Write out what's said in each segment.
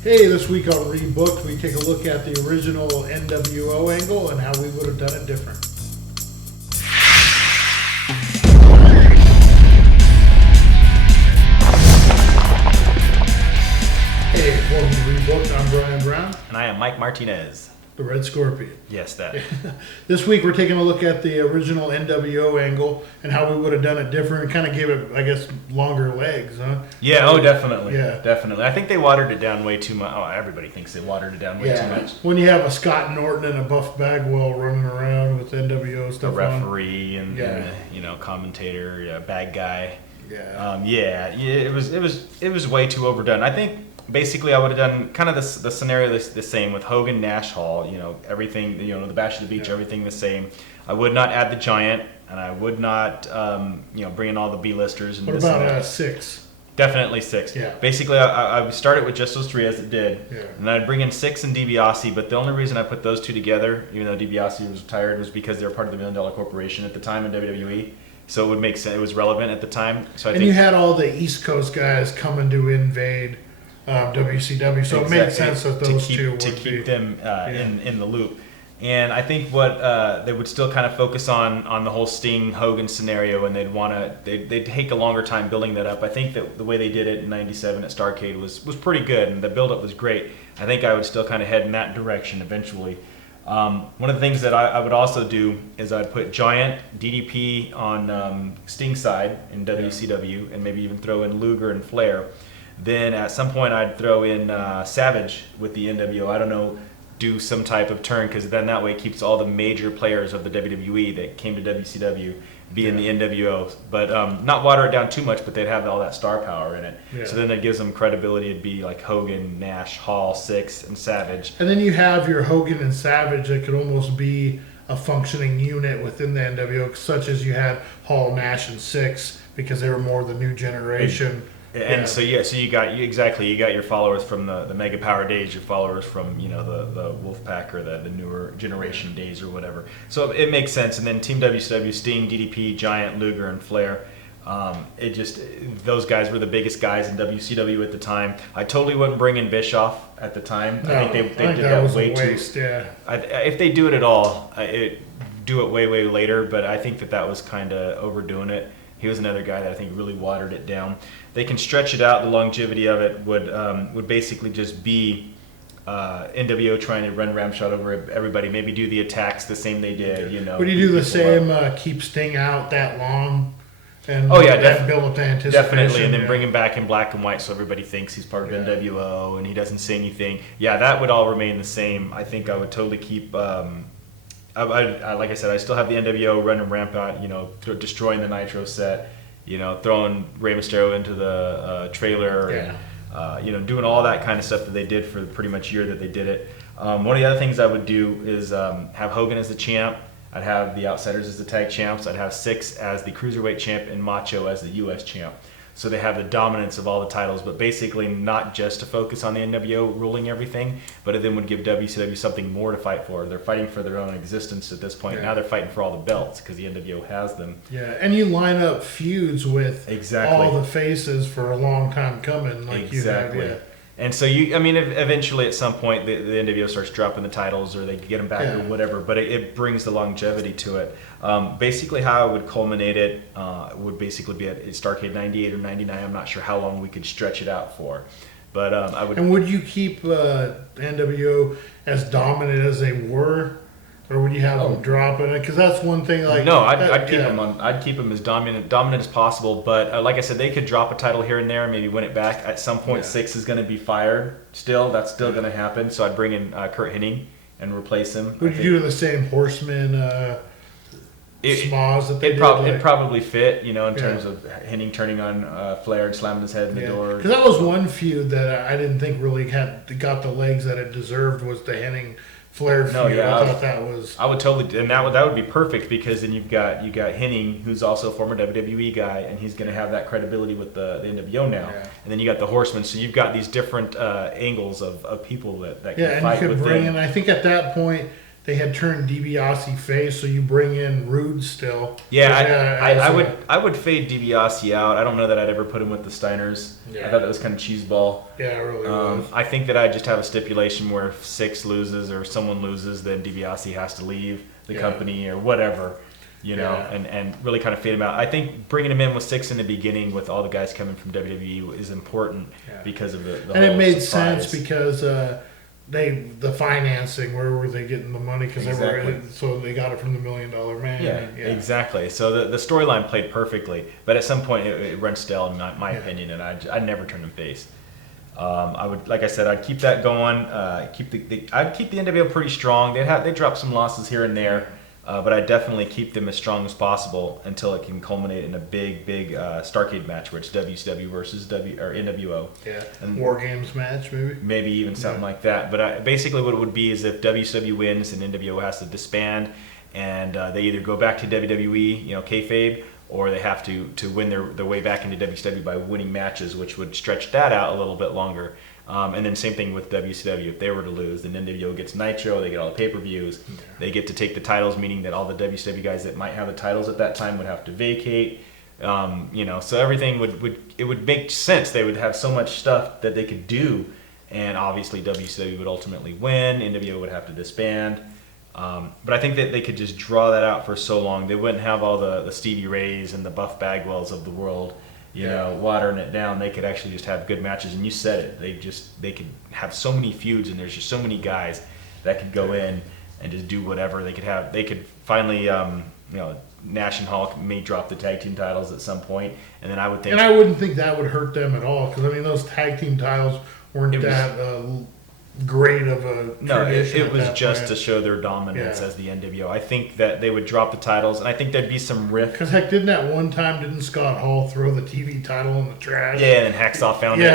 Hey, this week on Rebooked, we take a look at the original NWO angle and how we would have done it different. Hey, welcome to Rebooked. I'm Brian Brown. And I am Mike Martinez. The Red Scorpion. Yes, that. This week we're taking a look at the original NWO angle and how we would have done it different. And kind of gave it, I guess, longer legs, huh? Yeah, oh, definitely. Yeah. Definitely. I think they watered it down way too much. Oh, everybody thinks they watered it down way too much. When you have a Scott Norton and a Buff Bagwell running around with NWO stuff The on. referee and the, commentator, bad guy. Yeah. It was way too overdone. I think basically I would have done kind of the scenario the same with Hogan, Nash, Hall. Everything. The Bash of the Beach, everything the same. I would not add the Giant, and I would not, bring in all the B-listers. What about 6? Definitely 6. Yeah. Basically, I would start it with just those 3 as it did. Yeah. And I'd bring in 6 and DiBiase, but the only reason I put those 2 together, even though DiBiase was retired, was because they were part of the $1 Million Corporation at the time in WWE. So it would make sense. It was relevant at the time. So I think you had all the East Coast guys coming to invade WCW, so it made sense that those two would keep them in the loop. And I think what they would still kind of focus on the whole Sting Hogan scenario, and they'd take a longer time building that up. I think that the way they did it in '97 at Starcade was pretty good, and the build up was great. I think I would still kind of head in that direction eventually. One of the things that I would also do is I'd put Giant, DDP on Sting's side in WCW, and maybe even throw in Luger and Flair. Then at some point I'd throw in Savage with the NWO. I don't know, do some type of turn, because then that way it keeps all the major players of the WWE that came to WCW be in the NWO. But not water it down too much, but they'd have all that star power in it. Yeah. So then that gives them credibility. It'd be like Hogan, Nash, Hall, 6, and Savage. And then you have your Hogan and Savage that could almost be a functioning unit within the NWO, such as you had Hall, Nash, and 6, because they were more the new generation. And so you got your followers from the Mega Power days, your followers from the Wolfpack or the newer generation days or whatever. So it makes sense. And then Team WCW, Sting, DDP, Giant, Luger, and Flair. Those guys were the biggest guys in WCW at the time. I totally wouldn't bring in Bischoff at the time. No, I think they did that way too. Yeah. If they do it at all, do it way later. But I think that was kind of overdoing it. He was another guy that I think really watered it down. They can stretch it out. The longevity of it would basically just be NWO trying to run ramshot over everybody. Maybe do the attacks the same they did. Would you do the same? Keep Sting out that long, and build up the anticipation. Definitely, and then bring him back in black and white so everybody thinks he's part of NWO and he doesn't say anything. Yeah, that would all remain the same. I think I would totally keep. Like I said, I still have the NWO running rampant, destroying the Nitro set, throwing Rey Mysterio into the trailer, and, doing all that kind of stuff that they did for the pretty much year that they did it. One of the other things I would do is have Hogan as the champ. I'd have the Outsiders as the tag champs. I'd have 6 as the Cruiserweight champ and Macho as the U.S. champ. So they have the dominance of all the titles, but basically not just to focus on the NWO ruling everything, but it then would give WCW something more to fight for. They're fighting for their own existence at this point. Now they're fighting for all the belts because the NWO has them. Yeah, and you line up feuds with all the faces for a long time coming. You have, And so eventually at some point the NWO starts dropping the titles or they get them back or whatever, but it brings the longevity to it. Basically how I would culminate it would basically be at Starcade 98 or 99. I'm not sure how long we could stretch it out for. But I would. And would you keep NWO as dominant as they were? Or would you have them dropping it? Because that's one thing. No, I'd keep them on. I'd keep them as dominant as possible. But like I said, they could drop a title here and there, maybe win it back. At some point, 6 is going to be fired. That's still going to happen. So I'd bring in Kurt Hennig and replace him. Would you do the same Horseman smas that they did? It'd probably fit, in terms of Hennig turning on Flair and slamming his head in the door. Because that was one feud that I didn't think really got the legs that it deserved, was the Hennig Flair feud. I thought that was. I would totally, and that would be perfect, because then you got Hennig, who's also a former WWE guy, and he's going to have that credibility with the NWO now. Yeah. And then you got the Horsemen, so you've got these different angles of people that can fight. And you could bring in. I think at that point they had turned DiBiase face, so you bring in Rude still. Yeah, I would fade DiBiase out. I don't know that I'd ever put him with the Steiners. Yeah. I thought that was kind of cheeseball. Yeah, it really was. I think that I just have a stipulation where if Six loses or someone loses, then DiBiase has to leave the company or whatever, you know, and really kind of fade him out. I think bringing him in with Six in the beginning with all the guys coming from WWE is important because of the and whole it made surprise. sense because the financing, where were they getting the money? Because so they got it from the $1 Million Man. Yeah, exactly. So the storyline played perfectly, but at some point it runs stale in my opinion, and I'd never turn them face. I would, like I said, I'd keep that going. I'd keep the NWO pretty strong. They dropped some losses here and there, but I'd definitely keep them as strong as possible until it can culminate in a big Starcade match where it's WCW versus NWO. Yeah, and War Games match maybe even something like that. But basically, what it would be is if WCW wins and NWO has to disband, and they either go back to WWE, kayfabe, or they have to win their way back into WCW by winning matches, which would stretch that out a little bit longer. And then same thing with WCW. If they were to lose, then NWO gets Nitro, they get all the pay-per-views. Yeah. They get to take the titles, meaning that all the WCW guys that might have the titles at that time would have to vacate. So everything would make sense. They would have so much stuff that they could do, and obviously WCW would ultimately win. NWO would have to disband. But I think that they could just draw that out for so long. They wouldn't have all the Stevie Rays and the Buff Bagwells of the world, watering it down. They could actually just have good matches. And you said it. They could have so many feuds, and there's just so many guys that could go in and just do whatever. They could finally, Nash and Hall may drop the tag team titles at some point, and then I would think. And I wouldn't think that would hurt them at all, because those tag team titles weren't great of a tradition. It was just to show their dominance as the NWO. I think that they would drop the titles, and I think there'd be some rift. Because heck, didn't Scott Hall throw the TV title in the trash? Yeah, and then Hacksaw found it.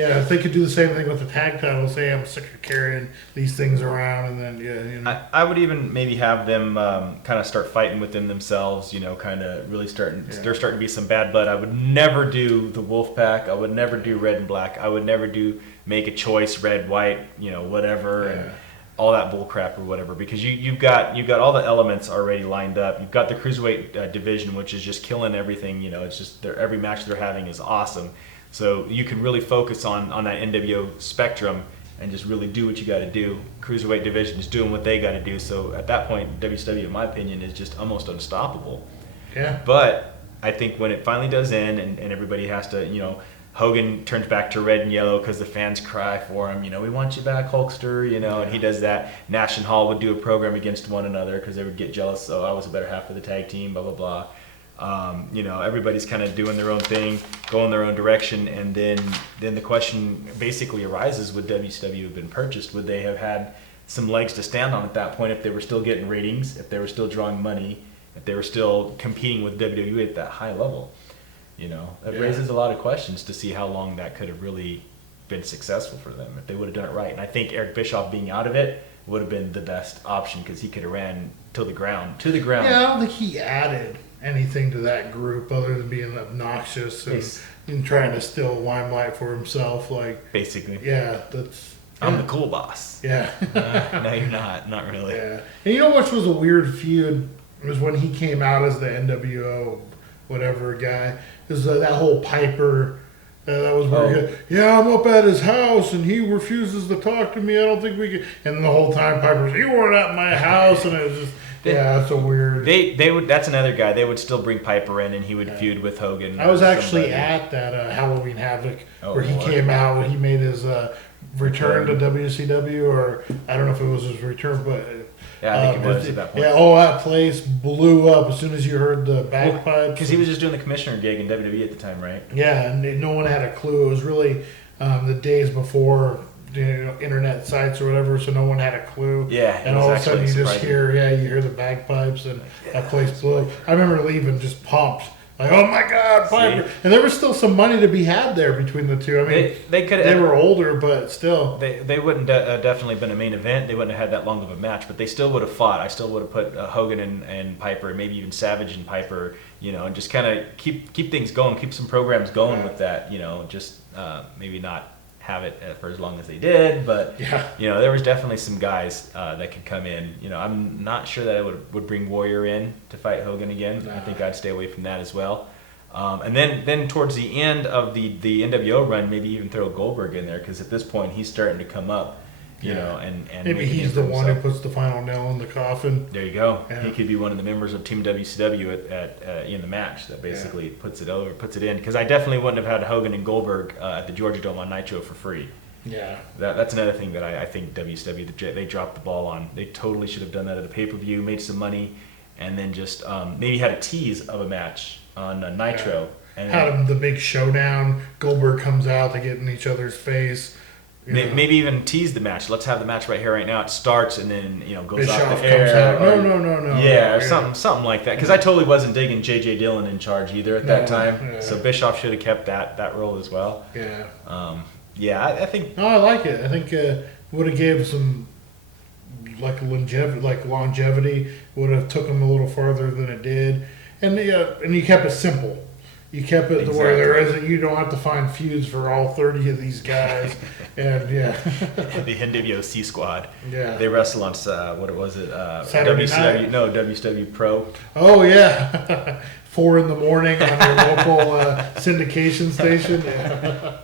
If they could do the same thing with the tag titles, say I'm sick of carrying these things around, and then I would even maybe have them kind of start fighting within themselves. Kind of really starting. There's starting to be some bad blood. I would never do the Wolfpack. I would never do Red and Black. I would never do make a choice, red, white, whatever, and all that bull crap or whatever, because you've got all the elements already lined up. You've got the cruiserweight division, which is just killing everything. It's just every match they're having is awesome. So you can really focus on that NWO spectrum and just really do what you got to do. Cruiserweight division is doing what they got to do. So at that point, WCW, in my opinion, is just almost unstoppable. Yeah. But I think when it finally does end and everybody has to, Hogan turns back to red and yellow because the fans cry for him. We want you back, Hulkster. And he does that. Nash and Hall would do a program against one another because they would get jealous. So I was a better half of the tag team. Blah blah blah. Everybody's kind of doing their own thing, going their own direction, and then the question basically arises: would WCW have been purchased? Would they have had some legs to stand on at that point if they were still getting ratings, if they were still drawing money, if they were still competing with WWE at that high level? It raises a lot of questions to see how long that could have really been successful for them if they would have done it right. And I think Eric Bischoff being out of it would have been the best option because he could have ran to the ground. Yeah, I don't think he added anything to that group other than being obnoxious and trying to steal limelight for himself. Basically. Yeah, I'm the cool boss. Yeah. No, you're not. Not really. Yeah. And which was a weird feud was when he came out as the NWO whatever guy. Is that whole Piper, that was weird. Yeah, I'm up at his house and he refuses to talk to me. I don't think we can. And the whole time Piper's, you weren't at my house, and it was just it's a weird. They would. That's another guy. They would still bring Piper in, and he would feud with Hogan. I was actually at that Halloween Havoc where he came out when he made his return to WCW, or I don't know if it was his return, but. Yeah, I think it was at that point. Yeah, that place blew up as soon as you heard the bagpipes. Because he was just doing the commissioner gig in WWE at the time, right? Yeah, and no one had a clue. It was really the days before internet sites or whatever, so no one had a clue. Yeah, and all of a sudden you just hear the bagpipes, and that place blew up. I remember leaving just pumped. Oh my God, Piper! And there was still some money to be had there between the two. I mean, they were older, but still, they wouldn't definitely been a main event. They wouldn't have had that long of a match, but they still would have fought. I still would have put Hogan and Piper, and maybe even Savage and Piper, and just kind of keep things going, keep some programs going with that. Just maybe not have it for as long as they did, but Yeah. there was definitely some guys that could come in. I'm not sure that I would bring Warrior in to fight Hogan again. Nah. I think I'd stay away from that as well. And then towards the end of the NWO run, maybe even throw Goldberg in there, because at this point he's starting to come up. And maybe he's the one who puts the final nail in the coffin. There you go. Yeah. He could be one of the members of Team WCW at in the match that basically puts it in. Because I definitely wouldn't have had Hogan and Goldberg at the Georgia Dome on Nitro for free. Yeah. That's another thing that I think WCW they dropped the ball on. They totally should have done that at a pay-per-view, made some money, and then just maybe had a tease of a match on Nitro. Yeah. And had the big showdown. Goldberg comes out, they get in each other's face. Maybe even tease the match. Let's have the match right here, right now. It starts and then goes Bischoff off the comes air. out. No. Yeah, or something like that. Because I totally wasn't digging J.J. Dillon in charge either at that time. Yeah. So Bischoff should have kept that role as well. Yeah. I think. No, I like it. I think would have gave some longevity. Would have took them a little farther than it did, and you kept it simple. You kept it to where there isn't. You don't have to find feuds for all 30 of these guys, and the NWO C Squad. Yeah. They wrestle on what was it? Saturday WCW. night. No, WCW Pro. Oh yeah, 4 a.m. on your local syndication station. Yeah.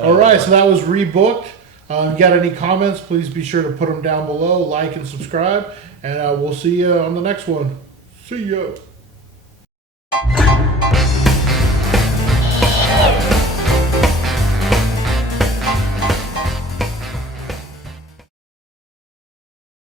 All right, so that was Rebooked. You got any comments? Please be sure to put them down below. Like and subscribe, and we'll see you on the next one. See ya.